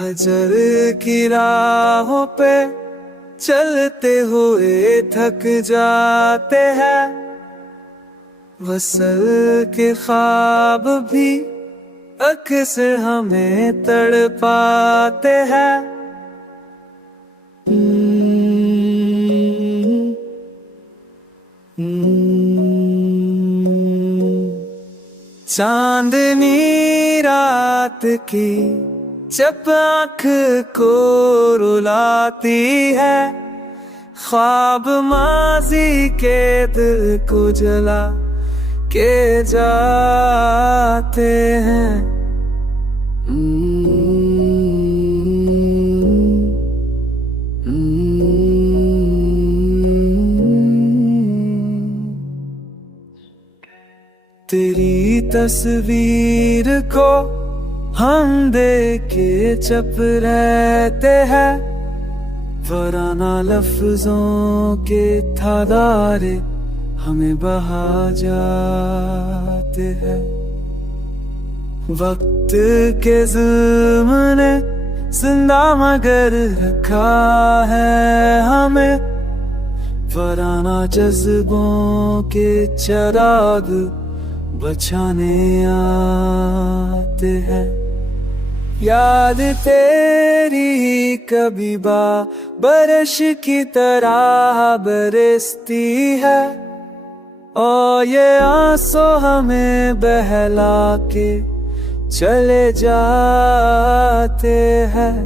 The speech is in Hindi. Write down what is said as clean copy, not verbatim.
हजर की राहों पे चलते हुए थक जाते हैं, वसल के ख्वाब भी अक्सर हमें तड़पाते हैं। चांदनी रात की जब आँख को रुलाती है, ख्वाब माजी के दिल को जला के जाते हैं। तेरी तस्वीर को हम देखे चुप रहते हैं, वराना लफ्जों के धारे हमें बहा जाते हैं। वक्त के ज़ुल्म ने जिंदा मगर रखा है हमें, वराना जज्बों के चिराग बचाने आते हैं। याद तेरी कभी बारिश की तरह बरसती है, और ये आंसू हमें बहला के चले जाते हैं।